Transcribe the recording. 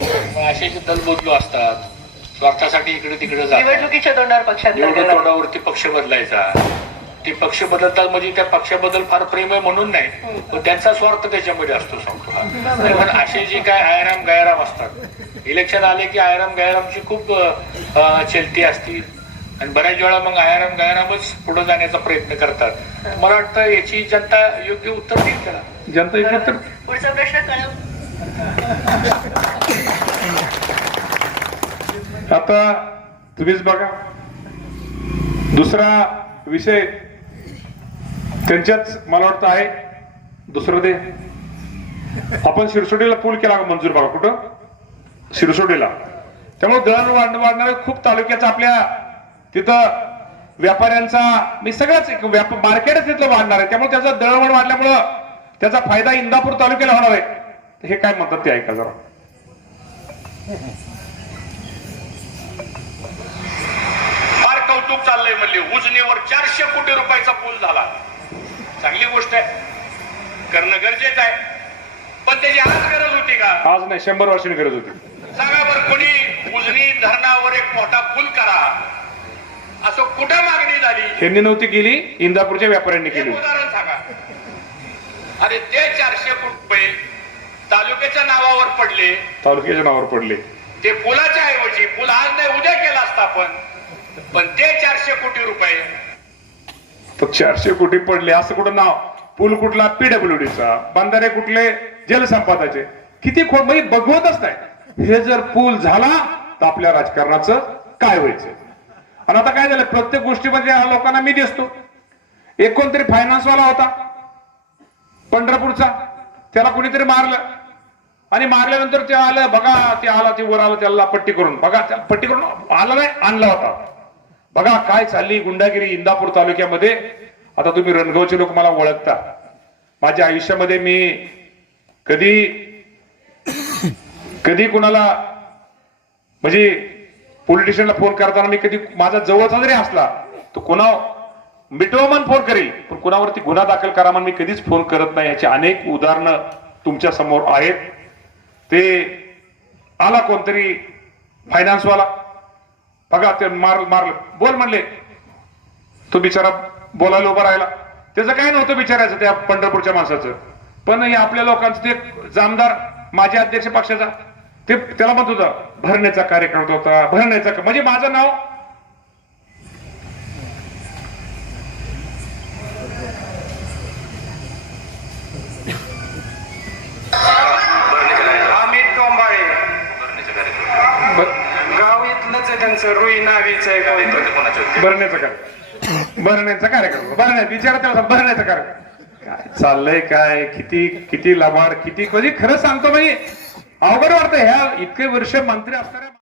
मग असे जे दल बदलू असतात स्वार्थासाठी इकडे तिकडे जातात. निवडणुकीच्या तोंडावर. तोंडावरती पक्ष बदलायचा. ते पक्ष बदलतात म्हणजे त्या पक्षाबद्दल फार प्रेम आहे म्हणून नाही पण त्यांचा स्वार्थ त्याच्यामध्ये असतो सांगतो हा पण असे जे काय आयराम गायराम असतात इलेक्शन आले की आयराम गायरामची खूप चलती असती आणि बऱ्याच वेळा मग आयराम गायरामच पुढे जाण्याचा प्रयत्न करतात. मला वाटतं याची जनता योग्य उत्तर देईल त्याला. जनता एकत्र पुढचा प्रश्न कळव. आता तुम्हीच बघा. दुसरा विषय त्यांच्याच मला वाटतं आहे दुसरं ते आपण शिरसोडीला पूल केला मंजूर बघा कुठं? शिरसोडीला. त्यामुळे दळण वाढ वाढणारे खूप तालुक्याचा आपल्या तिथं व्यापाऱ्यांचा मी सगळ्याच एक व्याप मार्केटच तिथलं वाढणार आहे. त्यामुळे त्याचं दळणवळ वाढल्यामुळं त्याचा फायदा इंदापूर तालुक्याला होणार आहे. हे काय म्हणतात ते ऐका जरा. फार कौतुक चाललंय म्हणले. उजनीवर चारशे कोटी रुपयाचा पूल झाला. चांगली गोष्ट आहे. करणं गरजेचं आहे. पण त्याची आज गरज होती का? आज नाही शंभर वर्षांनी गरज होती. सांगा बरं कोणी उजनी धरणावर एक मोठा पूल करा. असं कुठं मागणी झाली? यांनी नव्हती केली इंदापूरच्या व्यापाऱ्यांनी केली उदाहरण सांगा. अरे ते चारशे कोटी रुपये तालुक्याच्या नावावर पडले. तालुक्याच्या नावावर पडले. ते पुलाच्या ऐवजी पूल आज नाही उद्या केला असता आपण. पण ते चारशे कोटी रुपये. तर चारशे कोटी पडले असं कुठं नाव? पूल कुठला? पीडब्ल्यूडीचा. बंधारे कुठले? जलसंपदाचे किती खोट म्हणजे बघवतच नाही. हे जर पूल झाला तर आपल्या राजकारणाचं काय व्हायचं? आणि आता काय झालं? प्रत्येक गोष्टीमध्ये ह्या लोकांना मी दिसतो. एक कोणतरी फायनान्स वाला होता. पंढरपूरचा. त्याला कोणीतरी मारलं. आणि मारल्यानंतर ते आलं बघा ते आला ते वर आलं त्याला पट्टी करून. बघा त्याला पट्टी करून आला नाही आणला होता. बघा काय चालली गुंडागिरी इंदापूर तालुक्यामध्ये. आता तुम्ही रणगावचे लोक मला ओळखता. माझ्या आयुष्यामध्ये मी कधी कधी कुणाला म्हणजे पोलिटिशियनला फोन करताना मी कधी माझा जवळचा जरी असला तो कुणा मिटवा फोन करेल. पण कुणावरती गुन्हा दाखल करा म्हणून मी कधीच फोन करत नाही. याची अनेक उदाहरणं तुमच्यासमोर आहेत. ते आला कोणतरी फायनान्सवाला बघा ते मार मारलं बोल म्हणले. तो बिचारा बोलायला उभा राहिला. त्याचं काय नव्हतं बिचारायचं त्या पंढरपूरच्या माणसाचं. पण हे आपल्या लोकांचं ते जामदार माजी अध्यक्ष पक्षाचा ते त्याला म्हणत होता भरण्याचा कार्यक्रम होता भरण्याचा म्हणजे माझं नाव त्यांचं रुई नावीचं आहे इथं भरण्याचा कार्यक्रम भरण्याचा कार्यक्रम. भरण्या विचारा त्याला भरण्याचा कार्यक्रम. काय चाललंय काय? किती किती लबाड किती? कधी खरं सांगतो म्हणजे अवघड वाटतं ह्या इतके वर्ष मंत्री असणाऱ्या